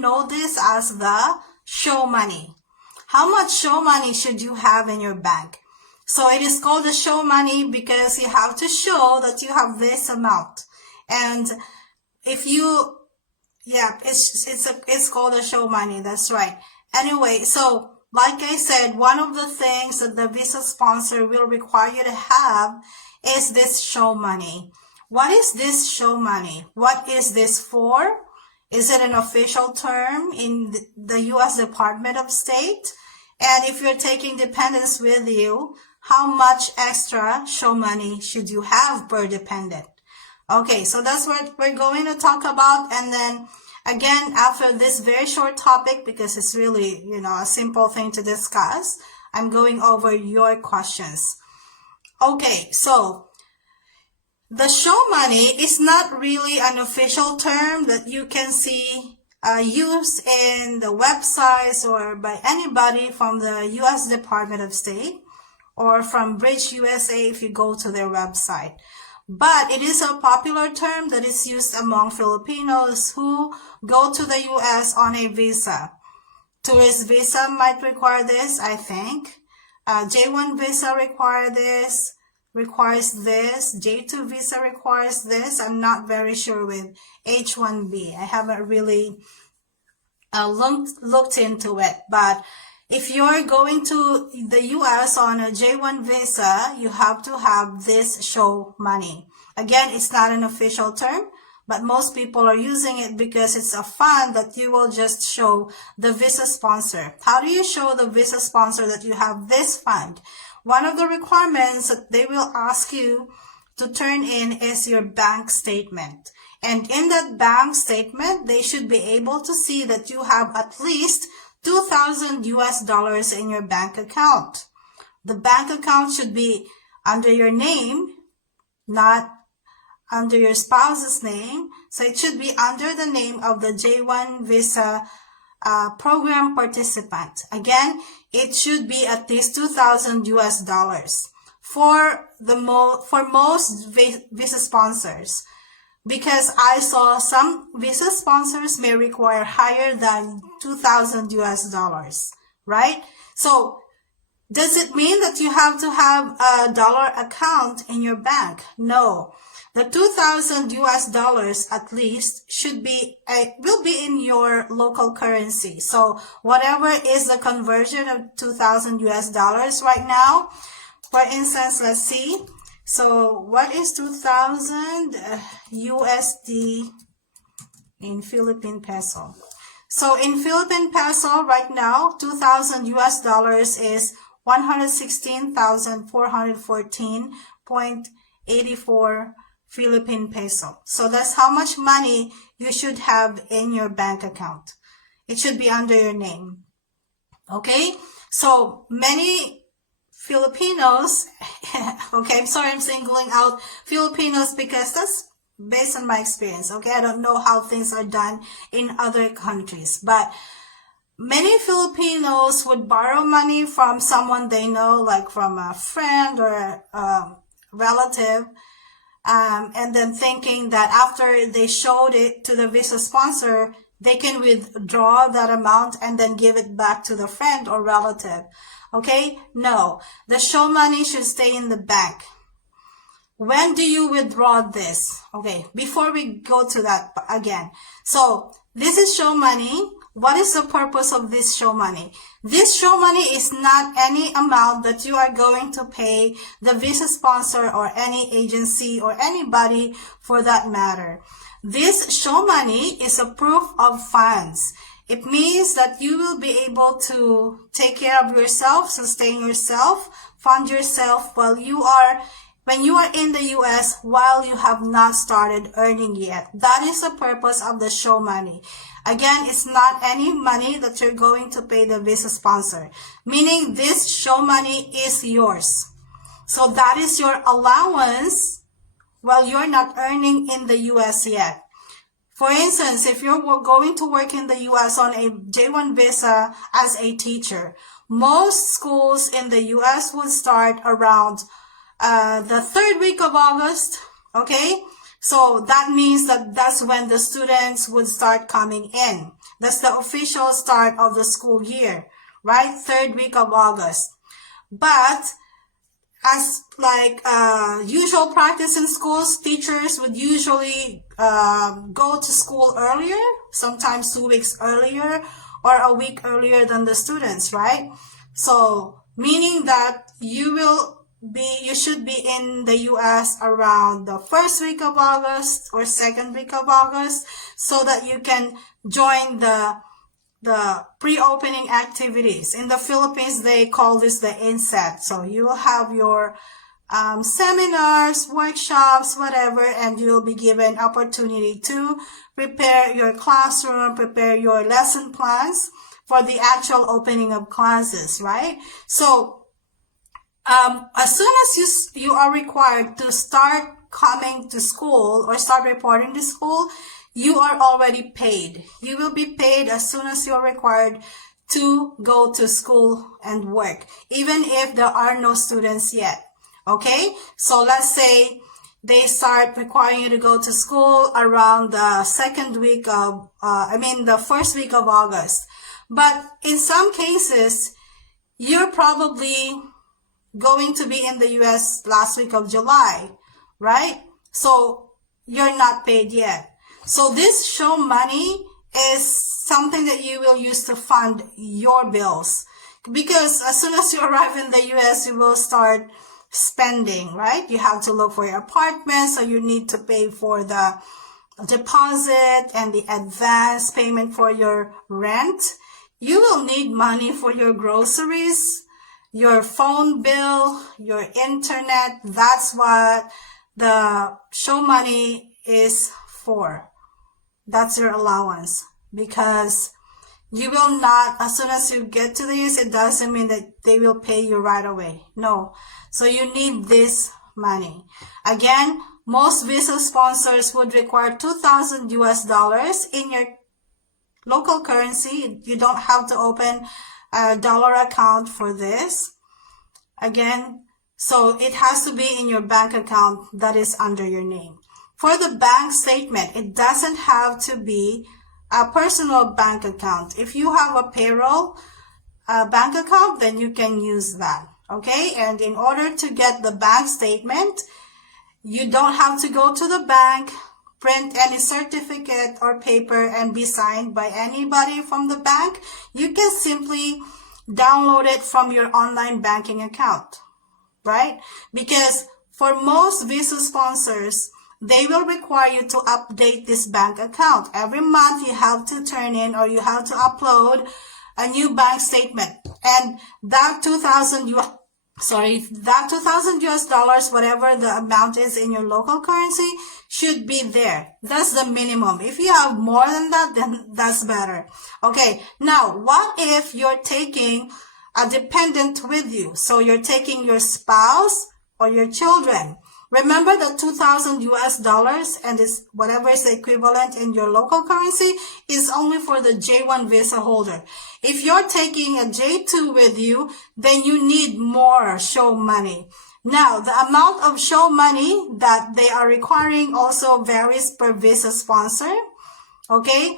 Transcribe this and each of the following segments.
know this as the show money. How much show money should you have in your bank? So it is called the show money because you have to show that you have this amount. And if you, it's called the show money. That's right. Anyway, so like I said, one of the things that the visa sponsor will require you to have is this show money. What is this show money? What is this for? Is it an official term in the U.S. Department of State? And if you're taking dependents with you, how much extra show money should you have per dependent? Okay, so that's what we're going to talk about. And then again, after this very short topic, because it's really, a simple thing to discuss, I'm going over your questions. Okay, so the show money is not really an official term that you can see used in the websites or by anybody from the U.S. Department of State or from Bridge USA if you go to their website. But it is a popular term that is used among Filipinos who go to the U.S. on a visa. Tourist visa might require this, I think. J1 visa requires this. J2 visa requires this. I'm not very sure with H1B. I haven't really looked into it. But if you're going to the U.S. on a J1 visa, you have to have this show money. Again, it's not an official term, but most people are using it because it's a fund that you will just show the visa sponsor. How do you show the visa sponsor that you have this fund? One of the requirements that they will ask you to turn in is your bank statement. And in that bank statement, they should be able to see that you have at least $2,000 in your bank account. The bank account should be under your name, not under your spouse's name. So it should be under the name of the J1 visa program participant. Again, it should be at least $2,000 for most visa sponsors, because I saw some visa sponsors may require higher than $2,000, right? So does it mean that you have to have a dollar account in your bank? No. The $2,000 at least will be in your local currency. So whatever is the conversion of $2,000 right now, for instance, let's see. So what is 2,000 USD in Philippine peso? So in Philippine peso right now, 2,000 US dollars is 116,414.84 Philippine peso. So that's how much money you should have in your bank account. It should be under your name. Okay? So many Filipinos, okay, I'm sorry I'm singling out Filipinos because that's based on my experience. Okay? I don't know how things are done in other countries, but many Filipinos would borrow money from someone they know, like from a friend or a relative, and then thinking that after they showed it to the visa sponsor, they can withdraw that amount and then give it back to the friend or relative. Okay? No. The show money should stay in the bank. When do you withdraw this? Okay, before we go to that again. So, this is show money. What is the purpose of this show money? This show money is not any amount that you are going to pay the visa sponsor or any agency or anybody for that matter. This show money is a proof of funds. It means that you will be able to take care of yourself, sustain yourself, fund yourself when you are in the U.S. while you have not started earning yet. That is the purpose of the show money. Again, it's not any money that you're going to pay the visa sponsor, meaning this show money is yours. So that is your allowance while you're not earning in the U.S. yet. For instance, if you're going to work in the U.S. on a J1 visa as a teacher, most schools in the U.S. would start around the third week of August, okay? So that means that that's when the students would start coming in. That's the official start of the school year, right? Third week of August. But as like usual practice in schools, teachers would usually go to school earlier, sometimes 2 weeks earlier or a week earlier than the students, right? So meaning that you should be in the US around the first week of August or second week of August, so that you can join the pre-opening activities. In the Philippines, they call this the inset. So you will have your seminars, workshops, whatever, and you'll be given opportunity to prepare your classroom, prepare your lesson plans for the actual opening of classes, right? So as soon as you are required to start coming to school or start reporting to school, you are already paid. You will be paid as soon as you are required to go to school and work, even if there are no students yet. Okay? So let's say they start requiring you to go to school around the the first week of August. But in some cases, you're probably going to be in the US last week of July, right? So you're not paid yet. So this show money is something that you will use to fund your bills, because as soon as you arrive in the US, you will start spending, right? You have to look for your apartment, so you need to pay for the deposit and the advance payment for your rent. You will need money for your groceries, your phone bill, your internet. That's what the show money is for. That's your allowance, because you will not, as soon as you get to the US, it doesn't mean that they will pay you right away. No. So you need this money. Again, most visa sponsors would require $2,000 in your local currency. You don't have to open a dollar account for this. Again, so it has to be in your bank account that is under your name. For the bank statement, it doesn't have to be a personal bank account. If you have a payroll bank account, then you can use that. Okay? And in order to get the bank statement, you don't have to go to the bank, print any certificate or paper and be signed by anybody from the bank. You can simply download it from your online banking account, right? Because for most visa sponsors, they will require you to update this bank account. Every month you have to turn in, or you have to upload a new bank statement. And that $2,000 US dollars, whatever the amount is in your local currency, should be there. That's the minimum. If you have more than that, then that's better. Okay. Now, what if you're taking a dependent with you? So you're taking your spouse or your children. Remember the $2,000 US dollars, and this, whatever is the equivalent in your local currency, is only for the J1 visa holder. If you're taking a J2 with you, then you need more show money. Now, the amount of show money that they are requiring also varies per visa sponsor. Okay?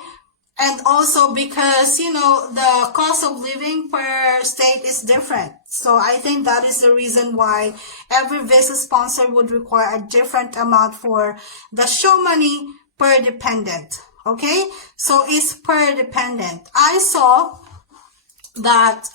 And also because, the cost of living per state is different. So I think that is the reason why every visa sponsor would require a different amount for the show money per dependent. Okay? So it's per dependent. I saw that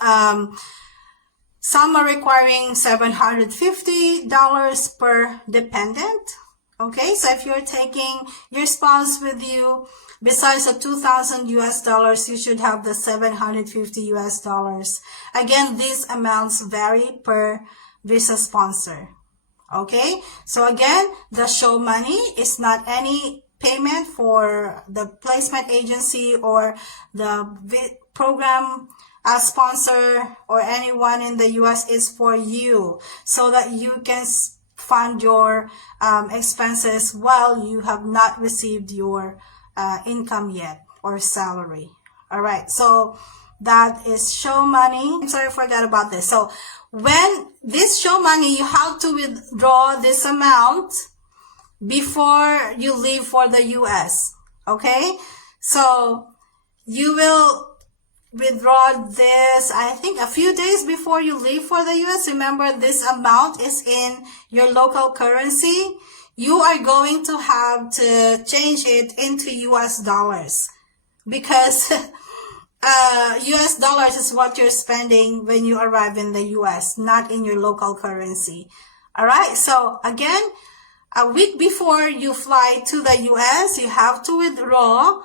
some are requiring $750 per dependent. Okay? So if you're taking your spouse with you, besides the $2,000 US dollars, you should have the $750 US dollars. Again, these amounts vary per visa sponsor. Okay? So again, the show money is not any payment for the placement agency or the program sponsor or anyone in the US. Is for you, so that you can fund your expenses while you have not received your income yet or salary. All right. So that is show money. I'm sorry, I forgot about this. So when this show money, you have to withdraw this amount before you leave for the US. Okay. So you will withdraw this, I think, a few days before you leave for the US. Remember, this amount is in your local currency. You are going to have to change it into US dollars because US dollars is what you're spending when you arrive in the US, not in your local currency. All right. So again, a week before you fly to the US, you have to withdraw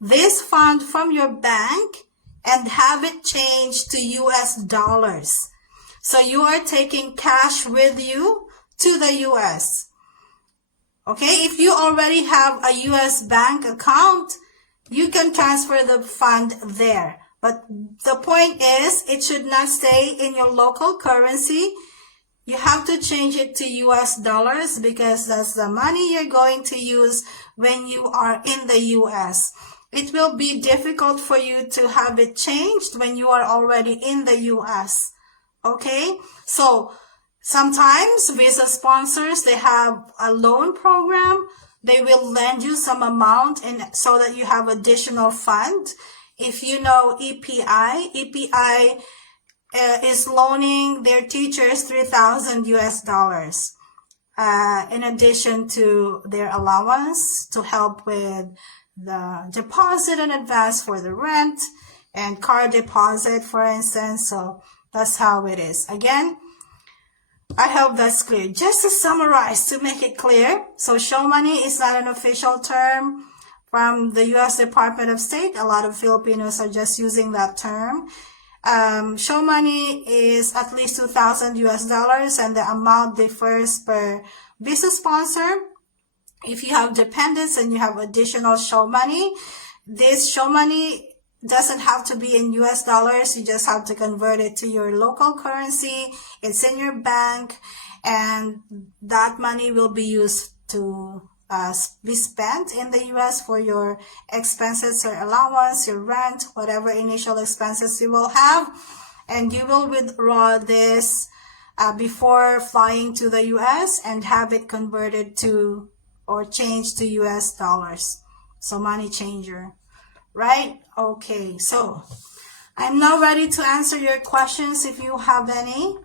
this fund from your bank and have it changed to US dollars. So you are taking cash with you to the US. Okay, if you already have a US bank account, you can transfer the fund there. But the point is, it should not stay in your local currency. You have to change it to US dollars because that's the money you're going to use when you are in the US. It will be difficult for you to have it changed when you are already in the US. Okay? So, sometimes Visa sponsors, they have a loan program. They will lend you some amount and so that you have additional fund. If you know EPI is loaning their teachers 3,000 US dollars. In addition to their allowance to help with the deposit in advance for the rent and car deposit, for instance. So that's how it is. Again, I hope that's clear. Just to summarize, to make it clear, so show money is not an official term from the U.S. Department of State. A lot of Filipinos are just using that term. Show money is at least 2,000 US dollars, and the amount differs per Visa sponsor. If you have dependents and you have additional show money, this show money doesn't have to be in US dollars. You just have to convert it to your local currency. It's in your bank, and that money will be used to be spent in the US for your expenses, your allowance, your rent, whatever initial expenses you will have, and you will withdraw this before flying to the US and have it converted to or changed to US dollars. So money changer, right? Okay, so I'm now ready to answer your questions if you have any.